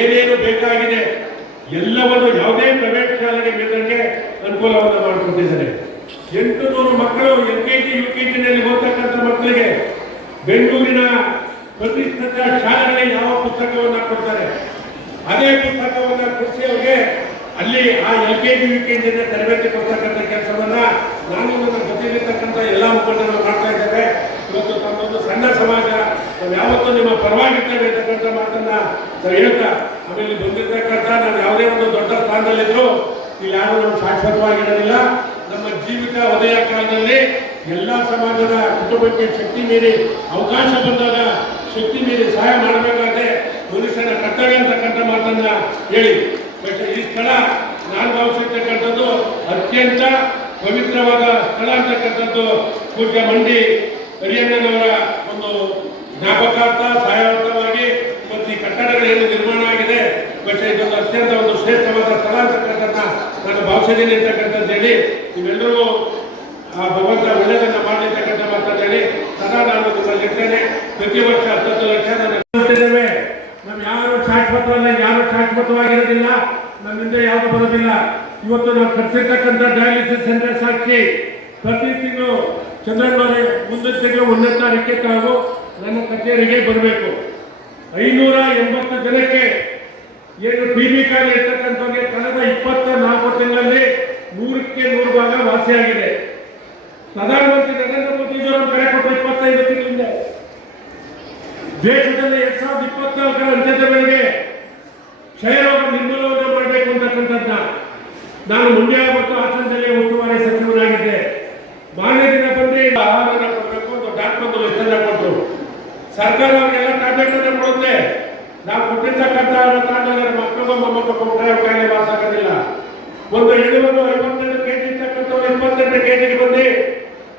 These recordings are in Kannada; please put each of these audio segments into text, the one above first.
ಏನೇನು ಬೇಕಾಗಿದೆ, ಎಲ್ಲವನ್ನು ಯಾವುದೇ ಪ್ರೈವೇಟ್ ಶಾಲೆಗೆ ಬೇಕಾದಂಗೆ ಅನುಕೂಲವನ್ನು ಮಾಡಿಕೊಟ್ಟಿದ್ದಾರೆ. ಎಂಟು ನೂರು ಮಕ್ಕಳು L K G U K ಜಿನಲ್ಲಿ ಓದ್ತಕ್ಕಂಥ ಮಕ್ಕಳಿಗೆ ಬೆಂಗಳೂರಿನ ಪ್ರತಿಷ್ಠಿತ ಶಾಲೆಗಳಲ್ಲಿ ಯಾವ ಪುಸ್ತಕವನ್ನು ಕೊಡ್ತಾರೆ? ಅದೇ ಪುಸ್ತಕವನ್ನು ಕೊಡಿಸಿ ಅವರಿಗೆ ಅಲ್ಲಿ ಆ L K G U K ಜಿನ ತರಬೇತಿ ಕೊಡ್ತಕ್ಕಂಥ ಕೆಲಸವನ್ನ ನಾನು ನನ್ನ ಜೊತೆಗಿರ್ತಕ್ಕಂಥ ಎಲ್ಲ ಮುಖಂಡರು ಮಾಡ್ತಾ ಇದ್ದೇವೆ ನಾವು ಯಾವತ್ತೂ ನಿಮ್ಮ ಪರವಾಗಿರ್ತೇವೆ ಅಂತಕ್ಕಂಥ ಮಾತನ್ನ ನಾವು ಹೇಳ್ತಾ, ಆಮೇಲೆ ಬಂದಿರ್ತಕ್ಕಂಥ ನಾನು ಯಾವುದೇ ಒಂದು ದೊಡ್ಡ ಸ್ಥಾನದಲ್ಲಿದ್ರು ಇಲ್ಲಿ ಯಾರು ನಾವು ಶಾಶ್ವತವಾಗಿರೋದಿಲ್ಲ ನಮ್ಮ ಜೀವಿತ ಉದಯ ಕಾಲದಲ್ಲಿ ಎಲ್ಲ ಸಮಾಜದ ಕುಟುಂಬಕ್ಕೆ ಶಕ್ತಿ ಮೀರಿ, ಅವಕಾಶ ಬಂದಾಗ ಶಕ್ತಿ ಮೀರಿ ಸಹಾಯ ಮಾಡಬೇಕಾದ್ರೆ ಮನುಷ್ಯನ ಕರ್ತವ್ಯ ಅಂತಕ್ಕಂಥ ಮಾತನ್ನ ಹೇಳಿ. ಬಟ್ ಈ ಸ್ಥಳ ನಾನು ಭಾವಿಸಿರ್ತಕ್ಕಂಥದ್ದು ಅತ್ಯಂತ ಪವಿತ್ರವಾದ ಸ್ಥಳ ಅಂತಕ್ಕಂಥದ್ದು ಪೂಜೆ ಮಂಡಿ ಭಾವಿಸಿದ್ದೀನಿ ಅಂತಕ್ಕಂಥದ್ದು ಹೇಳಿ ನೀವೆಲ್ಲರೂ ಆ ಭಗವಂತ ಒಳ್ಳೆಯದನ್ನ ಮಾಡಲಿರ್ತಕ್ಕಂಥ ಮಾತನ್ನು ಹೇಳಿ ಸದಾ ನಾನು ನಿಮ್ಮಲ್ಲಿರ್ತೇನೆ. ಪ್ರತಿ ವರ್ಷ ಹತ್ತತ್ತು ಲಕ್ಷ ನಾನು ನಮ್ ನಾವು ಯಾರು ಶಾಶ್ವತವಲ್ಲ, ಯಾರು ಶಾಶ್ವತವಾಗಿರೋದಿಲ್ಲ, ನಮ್ಮಿಂದ ಯಾವುದು ಬರೋದಿಲ್ಲ. ಇವತ್ತು ನಾವು ಕಟ್ಸಿರ್ತಕ್ಕಂಥ ಡಯಾಲಿಸಿಸ್ ಸೆಂಟರ್ ಸಾಕ್ಷಿ ಪ್ರತಿ ತಿಂಗಳು ಚಂದ್ರಣ್ಣವರೇ ಮುಂದಿನ ತಿಂಗಳು ಒಂದನೇ ತಾರೀಕೆ ತಾವು ನನ್ನ ಕಚೇರಿಗೆ ಬರಬೇಕು. ಐನೂರ ಎಂಬತ್ತು ಜನಕ್ಕೆ ಏನು ಬಿ ಬಿ ಕಾಯಿಲೆ ಇರ್ತಕ್ಕಂಥವ್ರಿಗೆ ಕಳೆದ ಇಪ್ಪತ್ತ ನಾಲ್ಕು ತಿಂಗಳಲ್ಲಿ ನೂರಕ್ಕೆ ನೂರು ಭಾಗ ವಾಸಿಯಾಗಿದೆ. ಪ್ರಧಾನಮಂತ್ರಿ ನರೇಂದ್ರ ಮೋದಿಜಿಯವರು ಕರೆ ಕೊಟ್ಟು ಇಪ್ಪತ್ತೈದು ತಿಂಗಳಿಂದ ದೇಶದಲ್ಲಿ ಎರಡ್ ಸಾವಿರದ ಇಪ್ಪತ್ನಾಲ್ಕರ ಅಂತ್ಯದ ವೇಳೆಗೆ ಕ್ಷಯರೋಗ ನಿರ್ಮೂಲನೆ ಮಾಡಬೇಕು ಅಂತಕ್ಕಂಥದ್ದ ನಾನು ಮಂಡ್ಯ ಮತ್ತು ಹಾಸನದಲ್ಲಿ ಉಸ್ತುವಾರಿ ಸಚಿವನಾಗಿದ್ದೆ. ಮಾನ್ಯ ದಿನ ಬಂದ್ರೆ ಆಹಾರನ ಕೊಡಬೇಕು ಅಂತ ಡಾಕ್ಟರ್ ಲಿಸ್ಟನ್ನ ಕೊಟ್ಟರು ಸರ್ಕಾರ ಅವರಿಗೆಲ್ಲ ಟ್ಯಾಬ್ಲೆಟ್ ಅನ್ನ ಕೊಡುತ್ತೆ. ನಾವು ಕೊಟ್ಟಿರ್ತಕ್ಕಂಥ ತಾಂಡ ಮಕ್ಕಳು ಮೊಮ್ಮಕ್ಕಳು ಕಾಯಿಲೆ ವಾಸ ಆಗೋದಿಲ್ಲ ಒಂದು ಎಳೆವನ್ನು ಐವತ್ತೆರಡು ಕೆ ಜಿ ತಕ್ಕಂಥವ್ರು ಇಪ್ಪತ್ತೆರಡು ಕೆ ಜಿಗೆ ಬಂದು.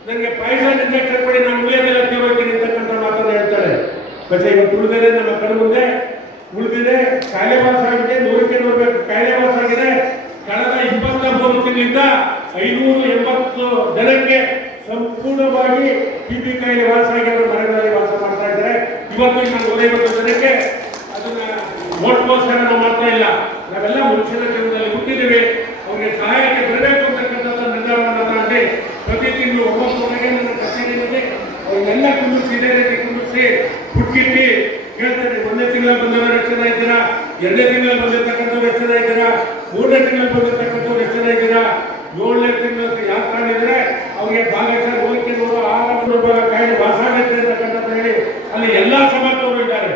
ನನಗೆ ಪೈಸಾ ಇಂಜೆಕ್ಷನ್ ಮಾಡಿ ನಾನು ಉಳಿಯೋದೆಲ್ಲ ತೀವ್ರತೀನಿ ಇರ್ತಕ್ಕಂಥ ಮಾತನ್ನು ಹೇಳ್ತಾರೆ. ಮತ್ತೆ ಇವತ್ತು ಉಳಿದಿದೆ ನಮ್ಮ ಕಣ್ಣು ಮುಂದೆ ಉಳಿದಿದೆ. ಕಾಯಿಲೆ ವಾಸ ಆಗಿದೆ, ನೂರಕ್ಕೆ ನೂರು ಕಾಯಿಲೆ ವಾಸ ಆಗಿದೆ. ಕಳೆದ ಇಪ್ಪತ್ತ ಮೂರು ತಿಂಗಳಿಂದ ಐನೂರ ಎಂಬತ್ತು ಜನಕ್ಕೆ ಸಂಪೂರ್ಣವಾಗಿ ಟಿ ಬಿ ಕಾಯಿಲೆ ವಾಸ ಆಗಿರೋ ಮನೆಗಳಲ್ಲಿ ವಾಸ ಮಾಡ್ತಾ ಇದ್ದಾರೆ. ಇವತ್ತು ನಾನು ನೂರ ಜನಕ್ಕೆ ಅದನ್ನ ಮೋಟ್ಗೋಸ್ಕರ ನಾವು ಮಾಡ್ತಾ ಇಲ್ಲ. ನಾವೆಲ್ಲ ಮುಂಚಿನ ಜೀವನದಲ್ಲಿ ಹುಟ್ಟಿದ್ದೀವಿ. ಒಂದನೇ ತಿಂಗಳಲ್ಲಿ ಬಂದವರು ಎಷ್ಟು ಜನ ಇದ್ದೀರಾ ಎರಡನೇ ತಿಂಗಳಲ್ಲಿ ಬಂದಿರ್ತಕ್ಕಂಥವ್ರು ಎಷ್ಟು ಜನ ಇದ್ದೀರಾ ಮೂರನೇ ತಿಂಗಳಲ್ಲಿ ಬಂದಿರ್ತಕ್ಕಂಥವ್ರು ಎಷ್ಟು ಜನ ಇದ್ದೀರಾ ಏಳನೇ ತಿಂಗಳು ಯಾವ ಕಾಣಿದ್ರೆ ಅವ್ರಿಗೆ ಭಾಗಶಃ ನೂರಕ್ಕೆ ನೂರು ಆರು ಭಾಗ ಕಾಯಿಲೆ ವಾಸ ಆಗುತ್ತೆ ಅಂತಕ್ಕಂಥದ್ದು ಹೇಳಿ ಅಲ್ಲಿ ಎಲ್ಲಾ ಸಮಾಜದವರು ಇದ್ದಾರೆ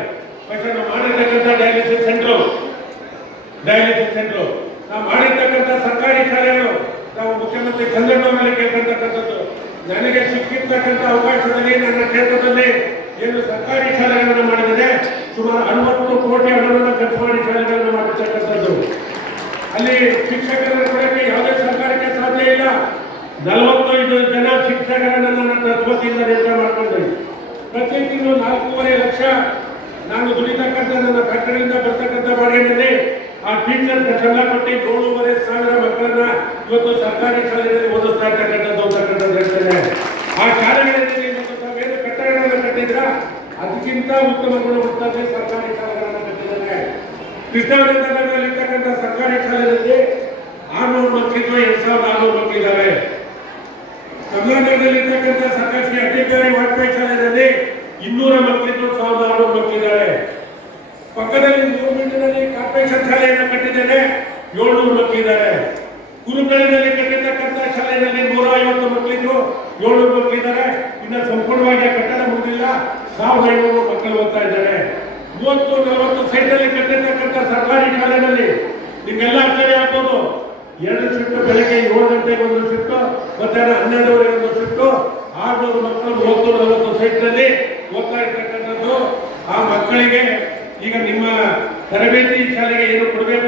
പക്ഷേ ನಾವು ಮಾಡಿರ್ತಕ್ಕಂಥ ಡಯಾಲಿಸಿಸ್ ಸೆಂಟ್ರು ಡಯಾಲಿಸಿಸ್ ಸೆಂಟ್ರು ನಾವು ಮಾಡಿರ್ತಕ್ಕಂಥ ಸರ್ಕಾರಿ ಶಾಲೆಗಳು ನಾವು ಮುಖ್ಯಮಂತ್ರಿ ಚಂದ್ರಣ್ಣವರಲ್ಲಿ ಕೇಳ್ಕೊಂತಕ್ಕಂಥದ್ದು ನನಗೆ ಸಿಕ್ಕಿರ್ತಕ್ಕಂಥ ಅವಕಾಶದಲ್ಲಿ ನನ್ನ ಕ್ಷೇತ್ರದಲ್ಲಿ ಏನು ಸರ್ಕಾರಿ ಶಾಲೆಗಳನ್ನು ಮಾಡಿದರೆ ಸುಮಾರು ಅರವತ್ತು ಕೋಟಿ ಹಣವನ್ನು ಖರ್ಚು ಮಾಡಿ ಶಾಲೆಗಳನ್ನು ಮಾಡಿರ್ತಕ್ಕಂಥದ್ದು ಅಲ್ಲಿ ಶಿಕ್ಷಕರ ಕೊಡಕ್ಕೆ ಯಾವುದೇ ಸರ್ಕಾರಕ್ಕೆ ಸಾಧ್ಯ ಇಲ್ಲ. ನಲವತ್ತೈದು ಜನ ಶಿಕ್ಷಕರನ್ನು ನನ್ನ ತತ್ವದಿಂದ ನೇಮಕ ಮಾಡಿಕೊಂಡಿದ್ದೀನಿ ಪ್ರತಿ ತಿಂಗಳು ನಾಲ್ಕೂವರೆ ಲಕ್ಷ ನಾನು ದುಡಿತಕ್ಕಂಥ ನನ್ನ ಕಟ್ಟಡದಿಂದ ಬರ್ತಕ್ಕಂಥ ಬಾಡಿಗೆನಲ್ಲಿ ಆ ಟೀಚರ್ ಕೊಟ್ಟು ಏಳೂವರೆ ಸಾವಿರ ಮಕ್ಕಳನ್ನ ಇವತ್ತು ಸರ್ಕಾರಿ ಶಾಲೆಗಳಲ್ಲಿ ಓದಿಸ್ತಾ ಇರ್ತಕ್ಕಂಥದ್ದು ಅಂತಕ್ಕಂಥದ್ದು ಹೇಳ್ತೇನೆ. ಆ ಶಾಲೆಗಳಲ್ಲಿ ಕಟ್ಟಡಗಳನ್ನು ಕಟ್ಟಿದ್ರ ಅದಕ್ಕಿಂತ ಉತ್ತಮ ಗುಣಮಟ್ಟದ ಸರ್ಕಾರಿ ಶಾಲೆಗಳನ್ನು ಕಟ್ಟಿದ್ದಾರೆ ಇರ್ತಕ್ಕಂಥ ಸರ್ಕಾರಿ ಶಾಲೆಯಲ್ಲಿ ಆರ್ನೂರು ಮಕ್ಕಳಿದ್ರು ಎರಡ್ ಸಾವಿರದ ಆರ್ನೂರು ಮಕ್ಕಳಿದ್ದಾರೆ ಕರ್ನಾಟಕದಲ್ಲಿ ಇರ್ತಕ್ಕಂಥ ಸರ್ಕಾರಿ ಶ್ರೀ ಅಟಲ್ ಬಿಹಾರಿ ವಾಜಪೇಯಿ ಶಾಲೆಯಲ್ಲಿ ಇನ್ನೂರ ಮಕ್ಕಳಿದ್ರು ಸಾವಿರದ ಆರ್ನೂರು ಮಕ್ಕಳಿದ್ದಾರೆ ಪಕ್ಕದಲ್ಲಿ ಗೌರ್ಮೆಂಟ್ನಲ್ಲಿ ಕಾರ್ಪೊರೇಷನ್ ಶಾಲೆಯನ್ನು ಕಟ್ಟಿದ್ದೇನೆ, ಏಳ್ನೂರು ಮಕ್ಕಳಿದ್ದಾರೆ ಕುರುಬಳಿನಲ್ಲಿ ಕಟ್ಟಿರ್ತಕ್ಕಂಥ ಶಾಲೆಯಲ್ಲಿ ನೂರ ಐವತ್ತು ಮಕ್ಕಳಿದ್ರು ಏಳ್ನೂರು ಮಕ್ಕಳಿದ್ದಾರೆ ಇನ್ನು ಸಂಪೂರ್ಣವಾಗಿ ಕಟ್ಟಡ ಮುಗಿದಿಲ್ಲ. ಸಾವಿರದ ಐನೂರು ಮಕ್ಕಳು ಓದ್ತಾ ಇದ್ದಾರೆ. ಮೂವತ್ತು, ನಲವತ್ತು ಸೈಟಲ್ಲಿ ಕಟ್ಟಿರ್ತಕ್ಕಂಥ ಸರ್ಕಾರಿ ಶಾಲೆಯಲ್ಲಿ ನಿಮ್ಗೆಲ್ಲ ಆಶ್ಚರ್ಯ ಆಗ್ಬೋದು. ಎರಡು ಶಿಫ್ಟ್ ಬೆಳಗ್ಗೆ ಏಳು ಗಂಟೆಗೆ ಒಂದು ಶಿಫ್ಟ್ ಮಧ್ಯಾಹ್ನ ಹನ್ನೆರಡುವರೆಗೆ ಒಂದು ಶಿಫ್ಟ್ ಆರ್ನೂರು ಮಕ್ಕಳು ಮೂವತ್ತು, ನಲವತ್ತು ಸೈಟ್ನಲ್ಲಿ ಓದ್ತಾ ಇರ್ತಕ್ಕಂಥದ್ದು. ಆ ಮಕ್ಕಳಿಗೆ ಈಗ ನಿಮ್ಮ ತರಬೇತಿ ಶಾಲೆಗೆ ಏನು ಕೊಡಬೇಕು?